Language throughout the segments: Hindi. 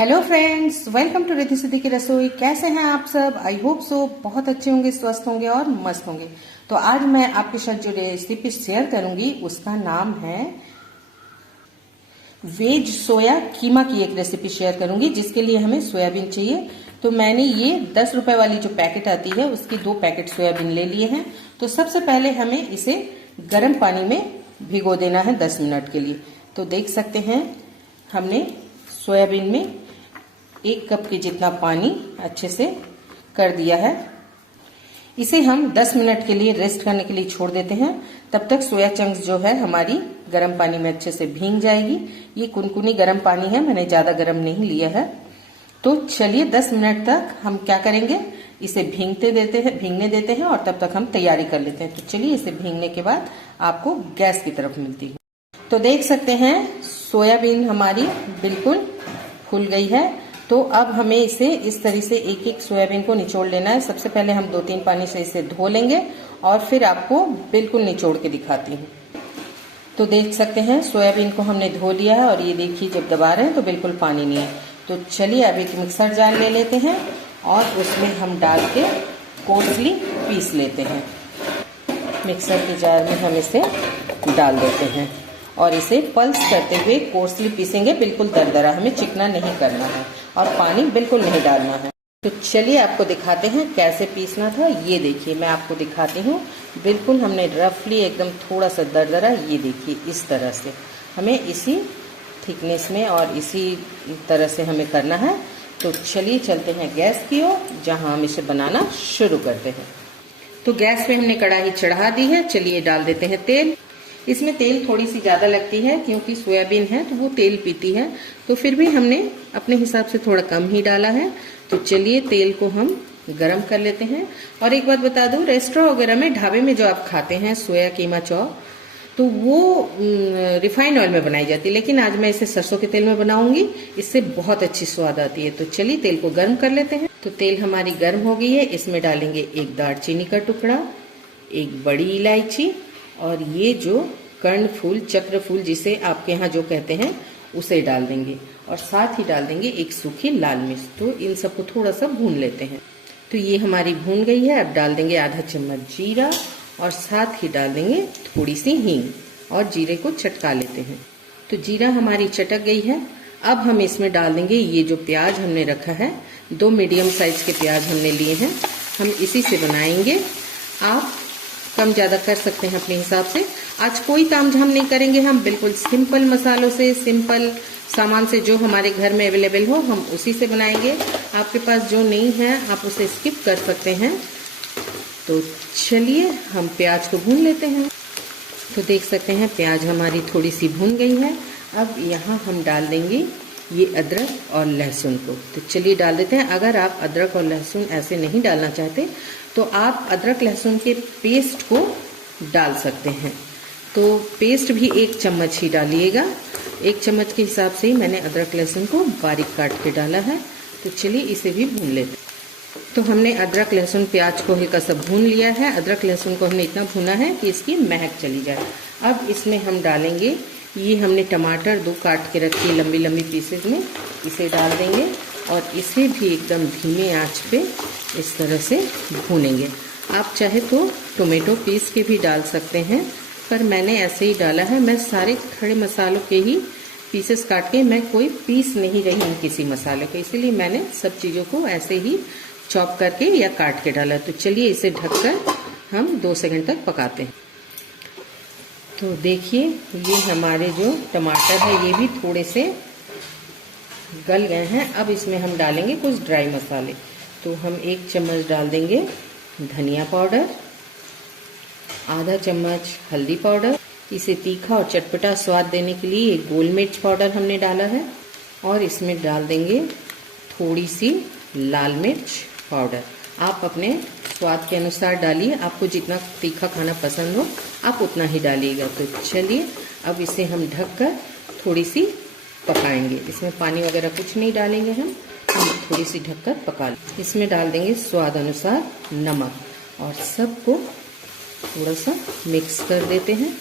Hello friends, welcome to Riddhi Siddhi की रसोई। कैसे हैं आप सब? आई होप सो बहुत अच्छे होंगे, स्वस्थ होंगे और मस्त होंगे। तो आज मैं आपके साथ जो रेसिपी शेयर करूंगी उसका नाम है वेज सोया कीमा की एक रेसिपी शेयर करूंगी, जिसके लिए हमें सोयाबीन चाहिए। तो मैंने ये 10 रुपए वाली जो पैकेट आती है उसकी 2 पैकेट सोयाबीन ले लिए हैं। तो सबसे पहले हमें इसे गर्म पानी में भिगो देना है 10 मिनट के लिए। तो देख सकते हैं हमने सोयाबीन में 1 कप के जितना पानी अच्छे से कर दिया है। इसे हम 10 मिनट के लिए रेस्ट करने के लिए छोड़ देते हैं। तब तक सोया चंक्स जो है हमारी गर्म पानी में अच्छे से भीग जाएगी। ये कुनकुनी गर्म पानी है, मैंने ज्यादा गर्म नहीं लिया है। तो चलिए 10 मिनट तक हम क्या करेंगे, इसे भीगने देते हैं और तब तक हम तैयारी कर लेते हैं। तो चलिए इसे भीगने के बाद आपको गैस की तरफ मिलती है। तो देख सकते हैं सोयाबीन हमारी बिल्कुल फूल गई है। तो अब हमें इसे इस तरह से एक एक सोयाबीन को निचोड़ लेना है। सबसे पहले हम 2-3 पानी से इसे धो लेंगे और फिर आपको बिल्कुल निचोड़ के दिखाती हूँ। तो देख सकते हैं सोयाबीन को हमने धो लिया है और ये देखिए जब दबा रहे हैं तो बिल्कुल पानी नहीं है। तो चलिए अब एक मिक्सर जार ले लेते हैं और उसमें हम डाल के कोर्सली पीस लेते हैं। मिक्सर के जार में हम इसे डाल देते हैं और इसे पल्स करते हुए कोर्सली पीसेंगे। बिल्कुल दरदरा, हमें चिकना नहीं करना है और पानी बिल्कुल नहीं डालना है। तो चलिए आपको दिखाते हैं कैसे पीसना था। ये देखिए मैं आपको दिखाती हूँ। बिल्कुल हमने रफली एकदम थोड़ा सा दरदरा, ये देखिए इस तरह से हमें इसी थिकनेस में और इसी तरह से हमें करना है। तो चलिए चलते हैं गैस की ओर, जहाँ हम इसे बनाना शुरू करते हैं। तो गैस पे हमने कढ़ाई चढ़ा दी है। चलिए डाल देते हैं तेल। इसमें तेल थोड़ी सी ज्यादा लगती है क्योंकि सोयाबीन है तो वो तेल पीती है। तो फिर भी हमने अपने हिसाब से थोड़ा कम ही डाला है। तो चलिए तेल को हम गरम कर लेते हैं। और एक बात बता दूं, रेस्टोरेंट वगैरह में, ढाबे में जो आप खाते हैं सोया कीमा चौक, तो वो रिफाइंड ऑयल में बनाई जाती है, लेकिन आज मैं इसे सरसों के तेल में बनाऊंगी। इससे बहुत अच्छी स्वाद आती है। तो चलिए तेल को गर्म कर लेते हैं। तो तेल हमारी गर्म हो गई है। इसमें डालेंगे 1 दालचीनी का टुकड़ा, 1 बड़ी इलायची और ये जो कर्ण फूल, चक्र फूल जिसे आपके यहाँ जो कहते हैं, उसे डाल देंगे। और साथ ही डाल देंगे 1 सूखी लाल मिर्च। तो इन सबको थोड़ा सा भून लेते हैं। तो ये हमारी भून गई है। अब डाल देंगे आधा चम्मच जीरा और साथ ही डाल देंगे थोड़ी सी हींग और जीरे को चटका लेते हैं। तो जीरा हमारी चटक गई है। अब हम इसमें डाल देंगे ये जो प्याज हमने रखा है, 2 मीडियम साइज के प्याज हमने लिए हैं। हम इसी से बनाएंगे। आप कम ज्यादा कर सकते हैं अपने हिसाब से। आज कोई तामझाम नहीं करेंगे, हम बिल्कुल सिंपल मसालों से, सिंपल सामान से, जो हमारे घर में अवेलेबल हो हम उसी से बनाएंगे। आपके पास जो नहीं है आप उसे स्किप कर सकते हैं। तो चलिए हम प्याज को भून लेते हैं। तो देख सकते हैं प्याज हमारी थोड़ी सी भून गई है। अब यहाँ हम डाल देंगे ये अदरक और लहसुन को। तो चलिए डाल देते हैं। अगर आप अदरक और लहसुन ऐसे नहीं डालना चाहते तो आप अदरक लहसुन के पेस्ट को डाल सकते हैं। तो पेस्ट भी 1 चम्मच ही डालिएगा। 1 चम्मच के हिसाब से ही मैंने अदरक लहसुन को बारीक काट के डाला है। तो चलिए इसे भी भून लेते हैं। तो हमने अदरक लहसुन प्याज को हल्का सा भून लिया है। अदरक लहसुन को हमने इतना भुना है कि इसकी महक चली जाए। अब इसमें हम डालेंगे, ये हमने टमाटर 2 काट के रखी लंबी लंबी पीसेज में, इसे डाल देंगे और इसे भी एकदम धीमे आंच पे इस तरह से भूनेंगे। आप चाहे तो टोमेटो पीस के भी डाल सकते हैं, पर मैंने ऐसे ही डाला है। मैं सारे खड़े मसालों के ही पीसेस काट के, मैं कोई पीस नहीं रही हूँ किसी मसाले के, इसीलिए मैंने सब चीज़ों को ऐसे ही चॉप करके या काट के डाला। तो चलिए इसे ढककर हम 2 सेकंड तक पकाते हैं। तो देखिए ये हमारे जो टमाटर है ये भी थोड़े से गल गए हैं। अब इसमें हम डालेंगे कुछ ड्राई मसाले। तो हम 1 चम्मच डाल देंगे धनिया पाउडर, आधा चम्मच हल्दी पाउडर, इसे तीखा और चटपटा स्वाद देने के लिए गोल मिर्च पाउडर हमने डाला है, और इसमें डाल देंगे थोड़ी सी लाल मिर्च पाउडर। आप अपने स्वाद के अनुसार डालिए, आपको जितना तीखा खाना पसंद हो आप उतना ही डालिएगा। तो चलिए अब इसे हम ढककर थोड़ी सी पकाएंगे। इसमें पानी वगैरह कुछ नहीं डालेंगे, हम थोड़ी सी ढककर पका लें। इसमें डाल देंगे स्वाद अनुसार नमक और सबको थोड़ा सा मिक्स कर देते हैं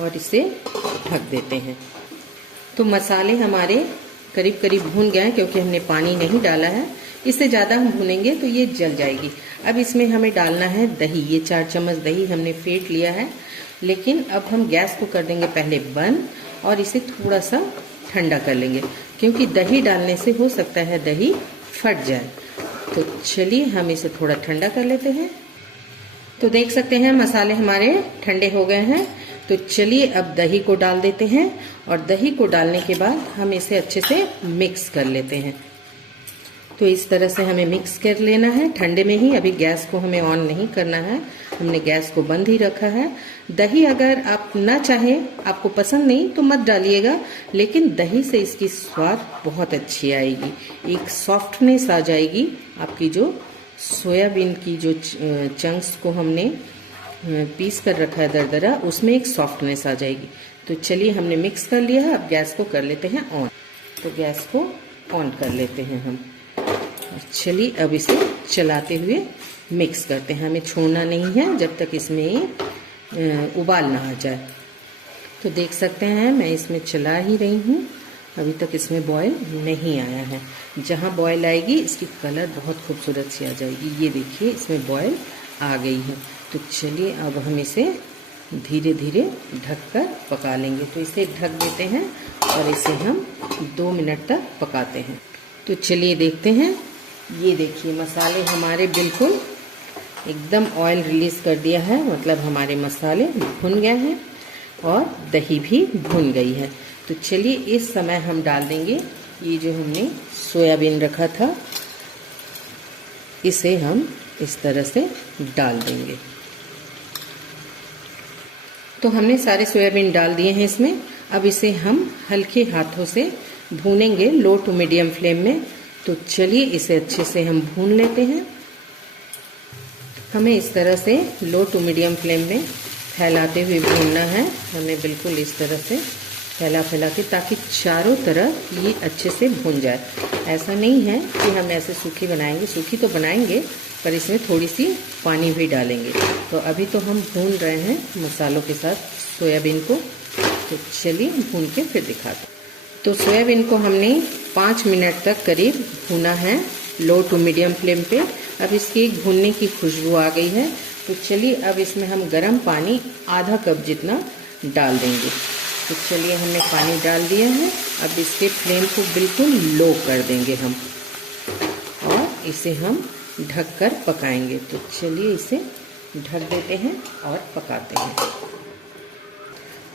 और इसे ढक देते हैं। तो मसाले हमारे करीब करीब भून गया है, क्योंकि हमने पानी नहीं डाला है। इससे ज़्यादा हम भूनेंगे तो ये जल जाएगी। अब इसमें हमें डालना है दही। ये 4 चम्मच दही हमने फेंट लिया है, लेकिन अब हम गैस को कर देंगे पहले बंद और इसे थोड़ा सा ठंडा कर लेंगे, क्योंकि दही डालने से हो सकता है दही फट जाए। तो चलिए हम इसे थोड़ा ठंडा कर लेते हैं। तो देख सकते हैं मसाले हमारे ठंडे हो गए हैं। तो चलिए अब दही को डाल देते हैं और दही को डालने के बाद हम इसे अच्छे से मिक्स कर लेते हैं। तो इस तरह से हमें मिक्स कर लेना है ठंडे में ही। अभी गैस को हमें ऑन नहीं करना है, हमने गैस को बंद ही रखा है। दही अगर आप ना चाहें, आपको पसंद नहीं तो मत डालिएगा, लेकिन दही से इसकी स्वाद बहुत अच्छी आएगी। एक सॉफ्टनेस आ जाएगी आपकी, जो सोयाबीन की जो चंक्स को हमने पीस कर रखा है दरदरा, उसमें एक सॉफ्टनेस आ जाएगी। तो चलिए हमने मिक्स कर लिया है, अब गैस को कर लेते हैं ऑन। तो गैस को ऑन कर लेते हैं हम। चलिए अब इसे चलाते हुए मिक्स करते हैं। हमें छोड़ना नहीं है जब तक इसमें उबाल ना आ जाए। तो देख सकते हैं मैं इसमें चला ही रही हूँ, अभी तक इसमें बॉयल नहीं आया है। जहाँ बॉयल आएगी इसकी कलर बहुत खूबसूरत सी आ जाएगी। ये देखिए इसमें बॉयल आ गई है। तो चलिए अब हम इसे धीरे धीरे ढककर पका लेंगे। तो इसे ढक देते हैं और इसे हम 2 मिनट तक पकाते हैं। तो चलिए देखते हैं। ये देखिए मसाले हमारे बिल्कुल एकदम ऑयल रिलीज कर दिया है, मतलब हमारे मसाले भुन गए हैं और दही भी भुन गई है। तो चलिए इस समय हम डाल देंगे ये जो हमने सोयाबीन रखा था, इसे हम इस तरह से डाल देंगे। तो हमने सारे सोयाबीन डाल दिए हैं इसमें। अब इसे हम हल्के हाथों से भूनेंगे लो टू मीडियम फ्लेम में। तो चलिए इसे अच्छे से हम भून लेते हैं। हमें इस तरह से लो टू मीडियम फ्लेम में फैलाते हुए भूनना है। हमें बिल्कुल इस तरह से फैला के, ताकि चारों तरफ ये अच्छे से भून जाए। ऐसा नहीं है कि हम ऐसे सूखी बनाएंगे, सूखी तो बनाएंगे पर इसमें थोड़ी सी पानी भी डालेंगे। तो अभी तो हम भून रहे हैं मसालों के साथ सोयाबीन को। तो चलिए भून के फिर दिखाते हैं। तो सोयाबीन को हमने 5 मिनट तक करीब भुना है लो टू मीडियम फ्लेम पे। अब इसकी एक भुनने की खुशबू आ गई है। तो चलिए अब इसमें हम गर्म पानी आधा कप जितना डाल देंगे। तो चलिए हमने पानी डाल दिया है। अब इसके फ्लेम को बिल्कुल लो कर देंगे हम और इसे हम ढककर पकाएंगे। तो चलिए इसे ढक देते हैं और पकाते हैं।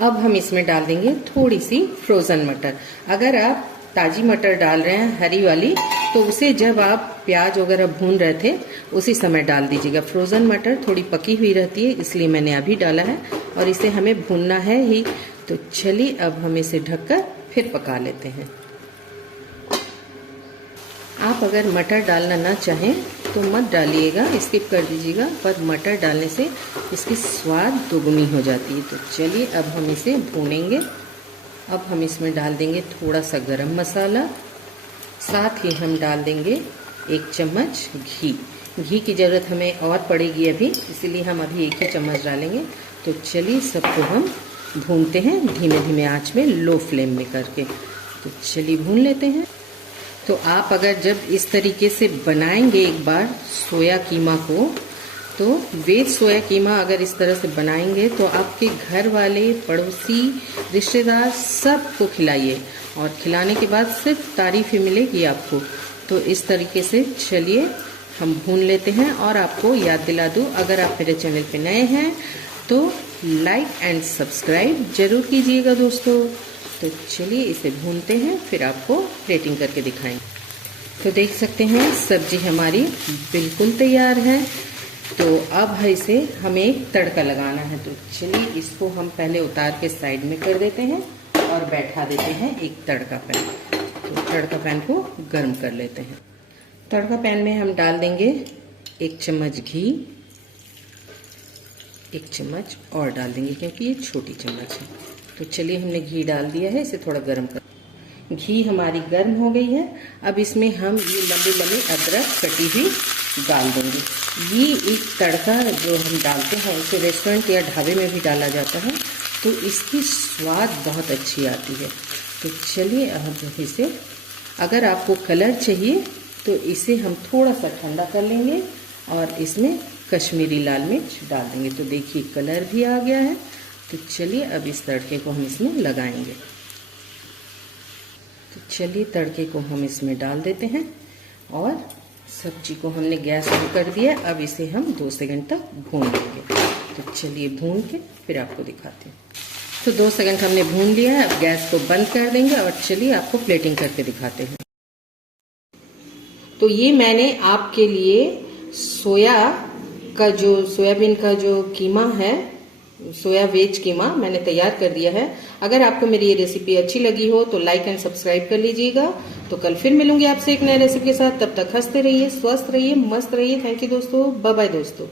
अब हम इसमें डाल देंगे थोड़ी सी फ्रोज़न मटर। अगर आप ताजी मटर डाल रहे हैं हरी वाली, तो उसे जब आप प्याज वगैरह भून रहे थे उसी समय डाल दीजिएगा। फ्रोज़न मटर थोड़ी पकी हुई रहती है, इसलिए मैंने अभी डाला है और इसे हमें भूनना है ही। तो चलिए अब हम इसे ढककर फिर पका लेते हैं। आप अगर मटर डालना ना चाहें तो मत डालिएगा, स्किप कर दीजिएगा, पर मटर डालने से इसकी स्वाद दोगुनी हो जाती है। तो चलिए अब हम इसे भूनेंगे। अब हम इसमें डाल देंगे थोड़ा सा गरम मसाला, साथ ही हम डाल देंगे 1 चम्मच घी। घी की ज़रूरत हमें और पड़ेगी अभी, इसीलिए हम अभी 1 ही चम्मच डालेंगे। तो चलिए सबको हम भूनते हैं धीमे धीमे आंच में, लो फ्लेम में करके। तो चलिए भून लेते हैं। तो आप अगर जब इस तरीके से बनाएंगे एक बार सोया कीमा को, तो वेज सोया कीमा अगर इस तरह से बनाएंगे तो आपके घर वाले, पड़ोसी, रिश्तेदार सबको खिलाइए और खिलाने के बाद सिर्फ तारीफ ही मिलेगी आपको। तो इस तरीके से चलिए हम भून लेते हैं। और आपको याद दिला दूँ, अगर आप मेरे चैनल पे नए हैं तो लाइक एंड सब्सक्राइब जरूर कीजिएगा दोस्तों। तो चलिए इसे भूनते हैं, फिर आपको प्लेटिंग करके दिखाएंगे। तो देख सकते हैं सब्जी हमारी बिल्कुल तैयार है। तो अब इसे हमें तड़का लगाना है। तो चलिए इसको हम पहले उतार के साइड में कर देते हैं और बैठा देते हैं एक तड़का पैन। तो तड़का पैन को गर्म कर लेते हैं। तड़का पैन में हम डाल देंगे 1 चम्मच घी, 1 चम्मच और डाल देंगे क्योंकि ये छोटी चम्मच है। तो चलिए हमने घी डाल दिया है, इसे थोड़ा गर्म कर। घी हमारी गर्म हो गई है। अब इसमें हम ये लंबी लंबी अदरक कटी हुई डाल देंगे। ये एक तड़का जो हम डालते हैं इसे रेस्टोरेंट या ढाबे में भी डाला जाता है, तो इसकी स्वाद बहुत अच्छी आती है। तो चलिए अब इसे अगर आपको कलर चाहिए तो इसे हम थोड़ा सा ठंडा कर लेंगे और इसमें कश्मीरी लाल मिर्च डाल देंगे। तो देखिए कलर भी आ गया है। तो चलिए अब इस तड़के को हम इसमें लगाएंगे। तो चलिए तड़के को हम इसमें डाल देते हैं और सब्जी को हमने गैस ऑन कर दिया। अब इसे हम 2 सेकंड तक भून लेंगे। तो चलिए भून के फिर आपको दिखाते हैं। तो 2 सेकंड हमने भून लिया है। अब गैस को बंद कर देंगे और चलिए आपको प्लेटिंग करके दिखाते हैं। तो ये मैंने आपके लिए सोयाबीन का जो कीमा है, सोया वेज कीमा मैंने तैयार कर दिया है। अगर आपको मेरी ये रेसिपी अच्छी लगी हो तो लाइक एंड सब्सक्राइब कर लीजिएगा। तो कल फिर मिलूंगी आपसे एक नए रेसिपी के साथ। तब तक हंसते रहिए, स्वस्थ रहिए, मस्त रहिए। थैंक यू दोस्तों, बाय बाय दोस्तों।